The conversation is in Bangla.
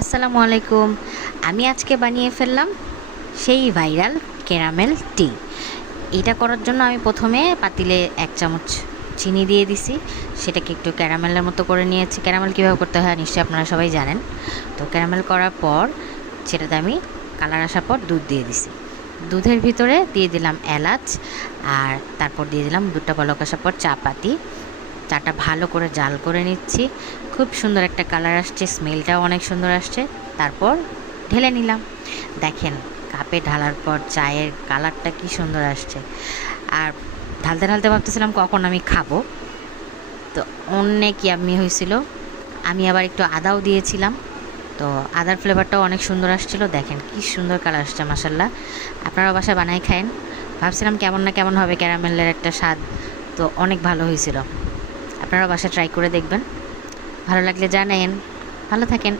আসসালামু আলাইকুম। আমি আজকে বানিয়ে ফেললাম সেই ভাইরাল ক্যারামেল টি। এটা করার জন্য আমি প্রথমে পাতিলে 1 চামচ চিনি দিয়ে দিছি। সেটাকে একটু ক্যারামেলের মতো করে নিয়েছি। ক্যারামেল কীভাবে করতে হয় নিশ্চয়ই আপনারা সবাই জানেন। তো ক্যারামেল করার পর সেটাতে আমি কালার আসার পর দুধ দিয়ে দিছি। দুধের ভিতরে দিয়ে দিলাম এলাচ, আর তারপর দিয়ে দিলাম দুধটা বলক আসার পর চা পাতি। চাটা ভালো করে জাল করে নিচ্ছি। খুব সুন্দর একটা কালার আসছে, স্মেলটাও অনেক সুন্দর আসছে। তারপর ঢেলে নিলাম। দেখেন কাপে ঢালার পর চায়ের কালারটা কি সুন্দর আসছে। আর ঢালতে ঢালতে ভাবতেছিলাম কখন আমি খাবো, তো অনেক ইয়াম্মি হয়েছিল। আমি আবার একটু আদাও দিয়েছিলাম, তো আদার ফ্লেভারটাও অনেক সুন্দর আসছিল। দেখেন কি সুন্দর কালার আসছে, মাশাল্লাহ। আপনারা বাসায় বানাই খায়েন। ভাবছিলাম কেমন না কেমন হবে ক্যারামেলের একটা স্বাদ, তো অনেক ভালো হয়েছিল। আপনারা বাসায় ট্রাই করে দেখবেন। ভালো লাগলে জানায়েন। ভালো থাকেন।